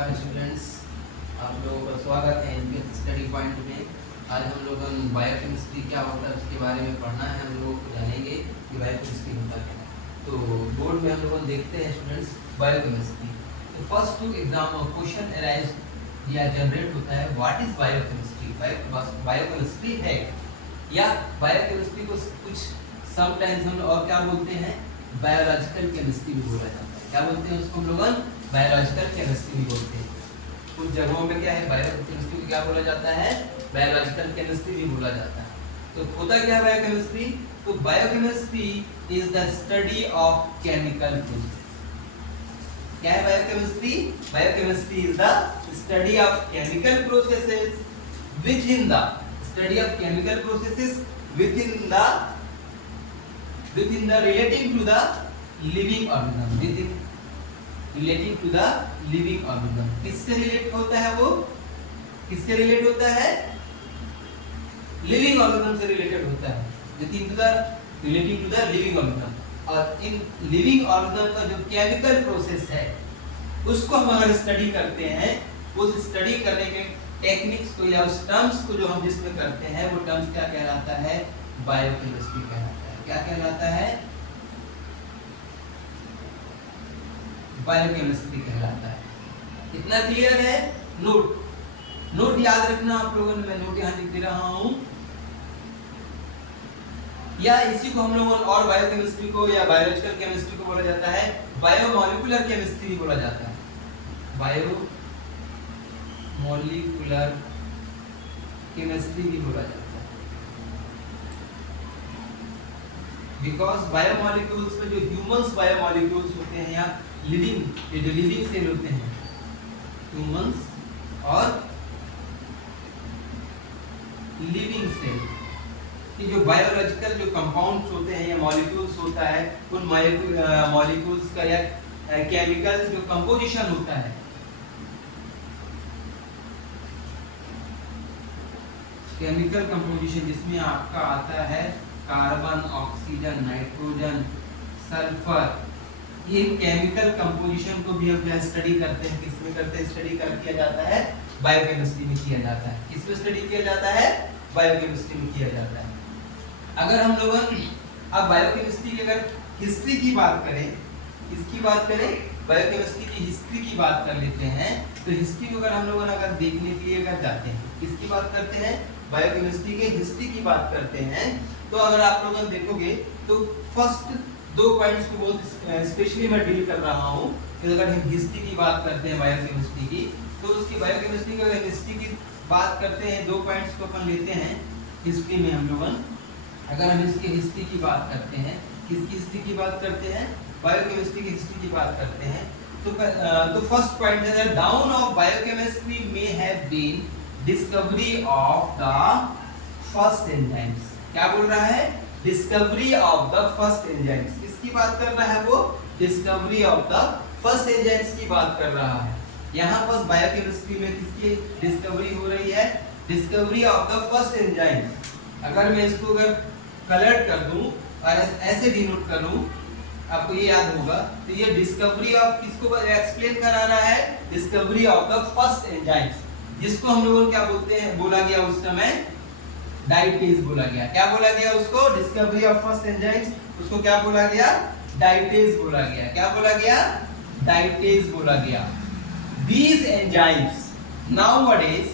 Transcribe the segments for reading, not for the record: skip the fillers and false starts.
नमस्कार स्टूडेंट्स, आप लोगों का स्वागत है एनपीएस स्टडी पॉइंट में। आज हम लोग बायोकेमिस्ट्री क्या होता है उसके बारे में पढ़ना है। हम लोग जानेंगे कि बायोकेमिस्ट्री होता क्या है। तो बोर्ड में हम लोग देखते हैं स्टूडेंट्स बायोकेमिस्ट्री। तो first to exam question arise या जनरेट होता है, व्हाट इज बायोकेमिस्ट्री। बायोकेमिस्ट्री है या बायोकेमिस्ट्री को कुछ समटाइम्स हम और क्या बोलते हैं, बायोलॉजिकल केमिस्ट्री भी बोला जाता है। क्या बोलते हैं उसको हम लोग, बायोलॉजिकल केमिस्ट्री भी बोलते हैं। कुछ जगहों पे क्या है, बायोकेमिस्ट्री को क्या बोला जाता है, बायोलॉजिकल केमिस्ट्री भी बोला जाता है। तो होता क्या है बायोकेमिस्ट्री? तो biochemistry is the study of chemical process. क्या है biochemistry? Biochemistry is the study of chemical processes which in the study of chemical processes within the relating to the living organism, relating to the living organism। किससे relate होता है वो? किससे relate होता है? Living organism से related होता है। relating to the living organism। और इन लिविंग ऑर्गेनिज्म का जो केमिकल प्रोसेस है उसको हम अगर स्टडी करते हैं, उस स्टडी करने के टेक्निक्स को या उस टर्म्स को जो हम जिसमें करते हैं वो टर्म्स क्या कहलाता है? बायोकेमिस्ट्री कहलाता है। क्या कहलाता है? बायोकेमिस्ट्री कहलाता है। कितना क्लियर है? नोट याद रखना आप लोगों ने, मैं नोट यहाँ लिख दे रहा हूं। या इसी को हम लोग और बायोकेमिस्ट्री को या बायोलॉजिकल केमिस्ट्री को बोला जाता है बायोमोलिकुलर केमिस्ट्री बोला जाता है। बायोमोलिकुलर केमिस्ट्री भी बोला जाता है। बिकॉज बायोमोलिक्यूल्स में जो ह्यूमंस बायोमोलिक्यूल्स होते हैं या लिविंग, ये जो लिविंग सेल होते हैं ह्यूमंस और लिविंग सेल कि जो बायोलॉजिकल जो कंपाउंड्स होते हैं या मॉलिक्यूल्स होता है, उन मॉलिक्यूल्स का या केमिकल जो कंपोजिशन होता है, केमिकल कंपोजिशन जिसमें आपका आता है कार्बन, ऑक्सीजन, नाइट्रोजन, सल्फर, ये केमिकल कंपोजिशन को भी हम स्टडी करते हैं। किसमें करते हैं? स्टडी किया जाता है बायोकेमिस्ट्री में किया जाता है। किसमें स्टडी किया जाता है? बायोकेमिस्ट्री में किया जाता है। अगर हम लोग अब बायोकेमिस्ट्री की अगर हिस्ट्री की बात करें, इसकी बात करें, बायोकेमिस्ट्री की हिस्ट्री की बात कर लेते हैं। तो हिस्ट्री को अगर हम लोग अगर देखने के लिए अगर जाते हैं, किसकी बात करते हैं? बायोकेमिस्ट्री के हिस्ट्री की बात करते हैं। तो अगर आप लोग देखोगे तो फर्स्ट दो पॉइंट्स को बहुत स्पेशली मैं डील कर रहा हूँ। तो अगर हम हिस्ट्री की बात करते हैं बायोकेमिस्ट्री की, तो उसकी बायोकेमिस्ट्री की अगर हिस्ट्री की बात करते हैं, दो पॉइंट्स को अपन लेते हैं हिस्ट्री में हम लोग। अगर हम इसकी हिस्ट्री की बात करते हैं, किसकी हिस्ट्री की बात करते हैं? बायोकेमिस्ट्री की हिस्ट्री की बात करते हैं। तो फर्स्ट पॉइंट है dawn of biochemistry may have been discovery of the first enzymes. क्या बोल रहा है? Discovery of the first enzymes. किसकी बात कर रहा है वो? Discovery of the first enzymes की बात कर रहा है। यहाँ पर बायोकेमिस्ट्री में किसकी डिस्कवरी हो रही है? Discovery of the first enzymes. अगर मैं इसको अगर कलर कर दूं और ऐसे डिनोट करूं, आपको ये याद होगा, तो ये डिस्कवरी ऑफ किसको एक्सप्लेन करा रहा है? Discovery of the first enzymes, जिसको हम लोगों क्या बोलते हैं, बोला गया उस समय डाइटेज बोला गया। क्या बोला गया उसको? डिस्कवरी ऑफ फर्स्ट एंजाइम्स, उसको क्या बोला गया? डाइटेज बोला गया। क्या बोला गया? डाइटेज बोला गया। These enzymes nowadays,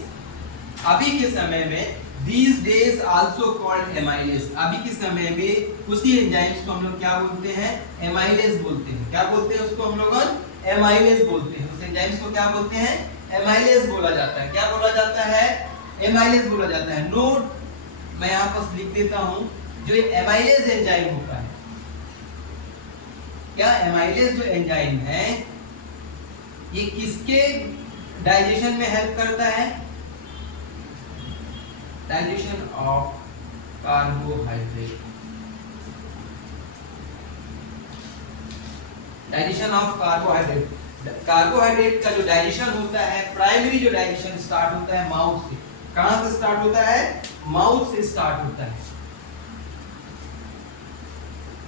अभी के समय में, these days also called amylase, अभी के समय में उसी एंजाइम्स को हम लोग क्या बोलते हैं? एमाइलेज बोलते हैं। क्या बोलते हैं उसको हम लोग? एमाइलेज बोलते हैं। उस एंजाइम्स को क्या बोलते हैं? एमाइलेज बोला जाता है। क्या बोला जाता है? एमाइलेज बोला जाता है। नोट मैं यहाँ पर लिख देता हूँ, जो एमाइलेज एंजाइम होता है, क्या एमाइलेज जो एंजाइम है ये किसके डाइजेशन में हेल्प करता है? Digestion of carbohydrate. Digestion of carbohydrate. Carbohydrate का जो डाइजेशन होता है, प्राइमरी जो डाइजेशन स्टार्ट होता है माउथ से। कहां से स्टार्ट होता है? माउथ से स्टार्ट होता है।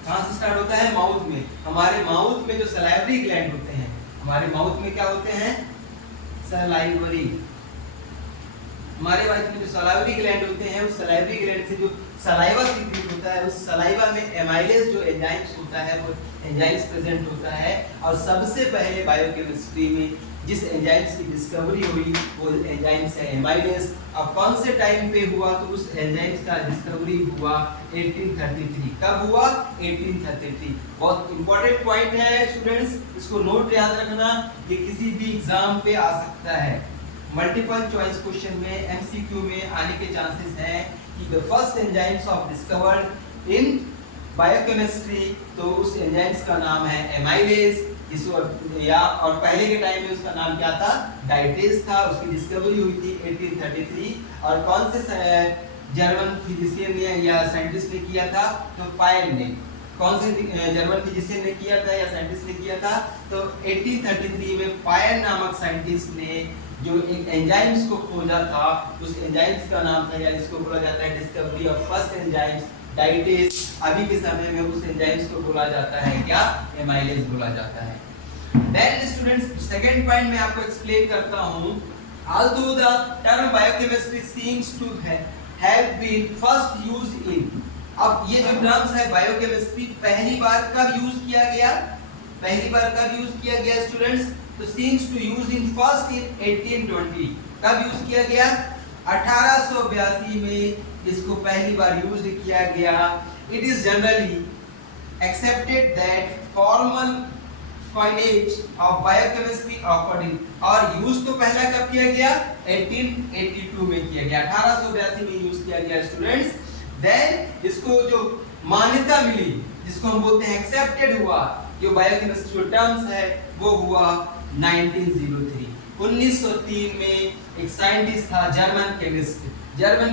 कहां से स्टार्ट होता है? माउथ में। हमारे माउथ में जो सलाइवरी ग्लैंड होते हैं, हमारे माउथ में क्या होते हैं? सलाइवरी। हमारे वाइट में जो सलाइवरी ग्लैंड होते हैं, उस सलाइवरी ग्लैंड से जो सलाइवा सीक्रेट होता है, उस सलाइवा में एमाइलेज जो एंजाइम्स होता है, वो एंजाइम्स प्रेजेंट होता है। और सबसे पहले बायोकेमिस्ट्री में जिस एंजाइम्स की डिस्कवरी हुई वो एंजाइम्स है एमाइलेज। अब कौन से टाइम पे हुआ, तो उस एंजाइम्स का डिस्कवरी हुआ 1833। कब हुआ? 1833। बहुत इंपॉर्टेंट पॉइंट है स्टूडेंट्स, इसको नोट याद रखना, ये किसी भी एग्जाम पे आ सकता है। मल्टीपल चॉइस क्वेश्चन में, एमसीक्यू में आने के चांसेस हैं कि the first enzymes of discovered in biochemistry, तो उस एंजाइम्स का नाम है एमाइलेज। इसको या और पहले के टाइम में उसका नाम क्या था? डाइटेज था। उसकी डिस्कवरी हुई थी 1833। और कौन से जर्मन फिजिशियन ने या साइंटिस्ट ने किया था? तो पायल ने। कौन से जर्मन फिजिशियन ने किया था या साइंटिस्ट ने किया था? तो 1833 में पायल नामक साइंटिस्ट ने जो एक एंजाइम्स को खोजा था, उस एंजाइम्स का नाम था, या इसको बोला जाता है डिस्कवरी ऑफ फर्स्ट एंजाइम्स डाइटेज। अभी के समय में उस एंजाइम्स को बोला जाता है क्या? एमाइलेज बोला जाता है। देन स्टूडेंट्स, सेकंड पॉइंट मैं आपको एक्सप्लेन करता हूं। although the term biochemistry seems to have been first used in, अब ये जो टर्म्स है बायोकेमिस्ट्री पहली बार कब यूज किया गया? पहली बार कब यूज किया गया स्टूडेंट्स? तो seems to use in first in 1820। कब यूज किया गया? 1882 में इसको पहली बार यूज किया गया। It is generally accepted that formal coinage of biochemistry according, और यूज तो पहला कब किया गया? 1882 में किया गया, 1882 में यूज किया गया स्टूडेंट्स। देन इसको जो मान्यता मिली, जिसको हम बोलते हैं एक्सेप्टेड हुआ, जो बायोकेमिस्ट्री टर्म्स है, वो हुआ 1903। 1903 में एक साइंटिस्ट था, जर्मन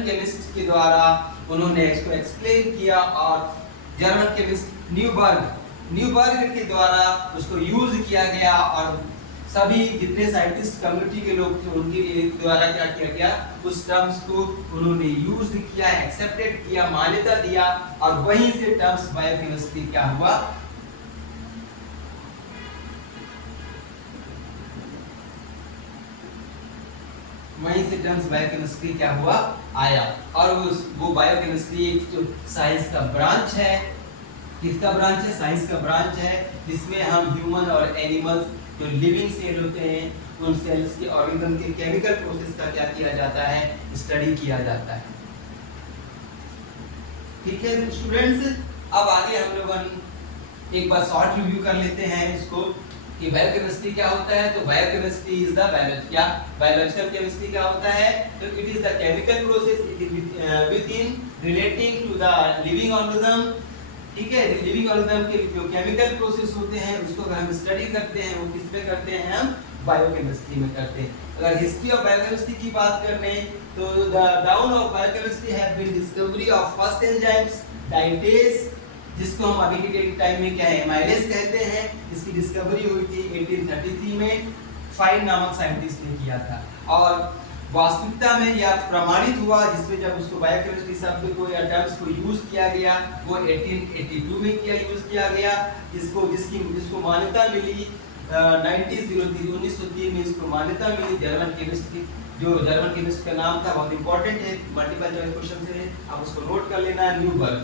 केमिस्ट के द्वारा उन्होंने इसको एक्सप्लेन किया, और जर्मन केमिस्ट न्यूबर्ग के द्वारा उसको यूज किया गया। और सभी जितने साइंटिस्ट कम्युनिटी के लोग थे, उनके द्वारा क्या किया गया? उस टर्म्स को उन्होंने यूज किया, एक्सेप्टेड किया, मान्यता दिया, और वहीं से टर्म्स बायोकेमिस्ट्री क्या हुआ? वहीं से टर्म्स बायोकेमिस्ट्री क्या हुआ? आया। और वो बायोकेमिस्ट्री एक जो साइंस का ब्रांच है, किसका ब्रांच है? साइंस का ब्रांच है, जिसमें हम ह्यूमन और एनिमल्स जो लिविंग सेल होते हैं, उन सेल्स के ऑर्गेनिज्म के केमिकल प्रोसेस का क्या किया जाता है? स्टडी किया जाता है। ठीक है स्टूडेंट्स, अब आगे हम लोग एक बार शॉर्ट रिव्यू कर लेते हैं इसको कि बायोकेमिस्ट्री क्या होता है। तो biochemistry is the biological chemistry क्या होता है? तो it is the chemical process within relating to the living organism. ठीक है, लिविंग ऑर्गेनिज्म के जो केमिकल प्रोसेस होते हैं, उसको अगर हम स्टडी करते हैं, वो किस पे करते हैं? हम बायोकेमिस्ट्री में करते हैं। अगर हिस्ट्री ऑफ बायोकेमिस्ट्री की बात करें तो the dawn of biochemistry have been discovery of first enzymes diastase, जिसको हम अभी के टाइम में क्या है? एमाइलेज कहते हैं। इसकी डिस्कवरी हुई थी 1833 में, फाइन नामक साइंटिस्ट ने किया था। और वास्तविकता में यह प्रमाणित हुआ, जिसमें जब उसको बायोकेमिस्ट्री शब्द को या टर्म्स को यूज किया गया, वो 1882 में यूज किया गया। जिसको मान्यता मिली 1903 में इसको मान्यता मिली जर्मन केमिस्ट की। जो जर्मन केमिस्ट का नाम था बहुत इंपॉर्टेंट है, मल्टीपल चॉइस क्वेश्चन से आप उसको नोट कर लेना, न्यूबर्ग।